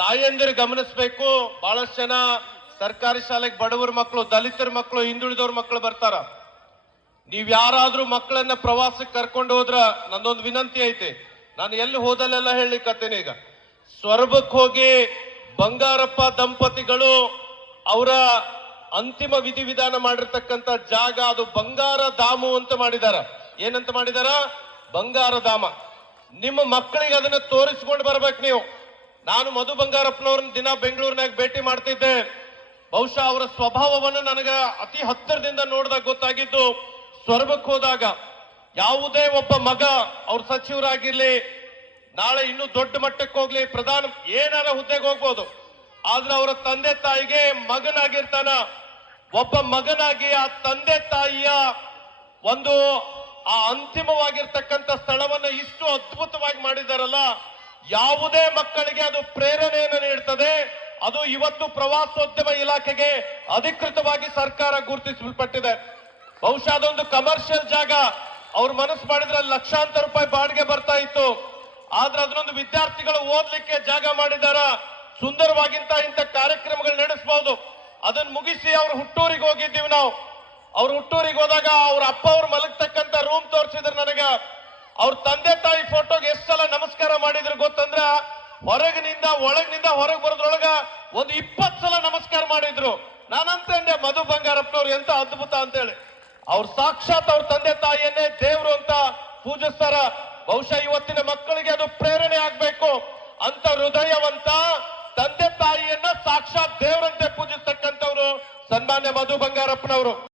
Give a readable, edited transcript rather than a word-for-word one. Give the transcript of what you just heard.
ತಾಯಂದಿರು ಗಮನಿಸಬೇಕು. ಬಹಳಷ್ಟು ಜನ ಸರ್ಕಾರಿ ಶಾಲೆಗೆ ಬಡವರ ಮಕ್ಕಳು, ದಲಿತರ ಮಕ್ಕಳು, ಹಿಂದುಳಿದವ್ರ ಮಕ್ಕಳು ಬರ್ತಾರ. ನೀವ್ ಯಾರಾದ್ರೂ ಮಕ್ಕಳನ್ನ ಪ್ರವಾಸಕ್ಕೆ ಕರ್ಕೊಂಡು ಹೋದ್ರ ನಂದೊಂದು ವಿನಂತಿ ಐತಿ. ನಾನು ಎಲ್ಲಿ ಹೋದಲ್ಲೆಲ್ಲ ಹೇಳಿಕತ್ತೇನೆ. ಈಗ ಸ್ವರ್ಗಕ್ಕೆ ಹೋಗಿ ಬಂಗಾರಪ್ಪ ದಂಪತಿಗಳು ಅವರ ಅಂತಿಮ ವಿಧಿವಿಧಾನ ಮಾಡಿರ್ತಕ್ಕಂಥ ಜಾಗ, ಅದು ಬಂಗಾರ ಧಾಮು ಅಂತ ಮಾಡಿದಾರ. ಏನಂತ ಮಾಡಿದಾರ? ಬಂಗಾರ ಧಾಮ. ನಿಮ್ಮ ಮಕ್ಕಳಿಗೆ ಅದನ್ನ ತೋರಿಸ್ಕೊಂಡು ಬರ್ಬೇಕು ನೀವು. ನಾನು ಮಧು ಬಂಗಾರಪ್ಪನವ್ರನ್ನ ದಿನ ಬೆಂಗಳೂರಿನಾಗ ಭೇಟಿ ಮಾಡ್ತಿದ್ದೆ. ಬಹುಶಃ ಅವರ ಸ್ವಭಾವವನ್ನು ನನಗ ಅತಿ ಹತ್ತಿರದಿಂದ ನೋಡಿದಾಗ ಗೊತ್ತಾಗಿದ್ದು, ಸ್ವರ್ಗಕ್ಕೆ ಹೋದಾಗ ಯಾವುದೇ ಒಬ್ಬ ಮಗ ಅವ್ರ ಸಚಿವರಾಗಿರ್ಲಿ, ನಾಳೆ ಇನ್ನೂ ದೊಡ್ಡ ಮಟ್ಟಕ್ಕೆ ಹೋಗ್ಲಿ, ಪ್ರಧಾನ ಏನಾರ ಹುದ್ದೆಗೆ ಹೋಗ್ಬೋದು, ಆದ್ರೆ ಅವರ ತಂದೆ ತಾಯಿಗೆ ಮಗನಾಗಿರ್ತಾನ. ಒಬ್ಬ ಮಗನಾಗಿ ಆ ತಂದೆ ತಾಯಿಯ ಒಂದು ಆ ಅಂತಿಮವಾಗಿರ್ತಕ್ಕಂಥ ಸ್ಥಳವನ್ನ ಇಷ್ಟು ಅದ್ಭುತವಾಗಿ ಮಾಡಿದಾರಲ್ಲ, ಯಾವುದೇ ಮಕ್ಕಳಿಗೆ ಅದು ಪ್ರೇರಣೆಯನ್ನು ನೀಡ್ತದೆ. ಅದು ಇವತ್ತು ಪ್ರವಾಸೋದ್ಯಮ ಇಲಾಖೆಗೆ ಅಧಿಕೃತವಾಗಿ ಸರ್ಕಾರ ಗುರುತಿಸಲ್ಪಟ್ಟಿದೆ. ಬಹುಶಃ ಅದೊಂದು ಕಮರ್ಷಿಯಲ್ ಜಾಗ. ಅವ್ರ ಮನಸ್ಸು ಮಾಡಿದ್ರೆ ಲಕ್ಷಾಂತರ ರೂಪಾಯಿ ಬಾಡಿಗೆ ಬರ್ತಾ ಇತ್ತು. ಆದ್ರೆ ಅದನ್ನೊಂದು ವಿದ್ಯಾರ್ಥಿಗಳು ಓದ್ಲಿಕ್ಕೆ ಜಾಗ ಮಾಡಿದಾರ. ಸುಂದರವಾಗಿಂತ ಇಂಥ ಕಾರ್ಯಕ್ರಮಗಳು ನಡೆಸಬಹುದು. ಅದನ್ನ ಮುಗಿಸಿ ಅವ್ರ ಹುಟ್ಟೂರಿಗೆ ಹೋಗಿದ್ದೀವಿ ನಾವು. ಅವ್ರ ಹುಟ್ಟೂರಿಗೆ ಹೋದಾಗ ಅವ್ರ ಅಪ್ಪ ಅವ್ರು ಮಲಗ್ತಕ್ಕಂಥ ರೂಮ್ ತೋರಿಸಿದ್ರು ನನಗ. ಅವ್ರ ತಂದೆ ತಾಯಿ ಫೋಟೋಗೆ ಎಷ್ಟು ಸಲ ನಮಸ್ಕಾರ ಮಾಡಿದ್ರು ಗೊತ್ತಂದ್ರ, ಹೊರಗಿನಿಂದ ಹೊರಗೆ ಬರೋದ್ರೊಳಗ ಒಂದು 20 ಸಲ ನಮಸ್ಕಾರ ಮಾಡಿದ್ರು. ನಾನಂತಂದೆ ಮಧು ಬಂಗಾರಪ್ಪನವ್ರು ಎಂತ ಅದ್ಭುತ ಅಂತೇಳಿ. ಅವ್ರ ಸಾಕ್ಷಾತ್ ಅವ್ರ ತಂದೆ ತಾಯಿಯನ್ನೇ ದೇವ್ರು ಅಂತ ಪೂಜಿಸ್ತಾರ. ಬಹುಶಃ ಇವತ್ತಿನ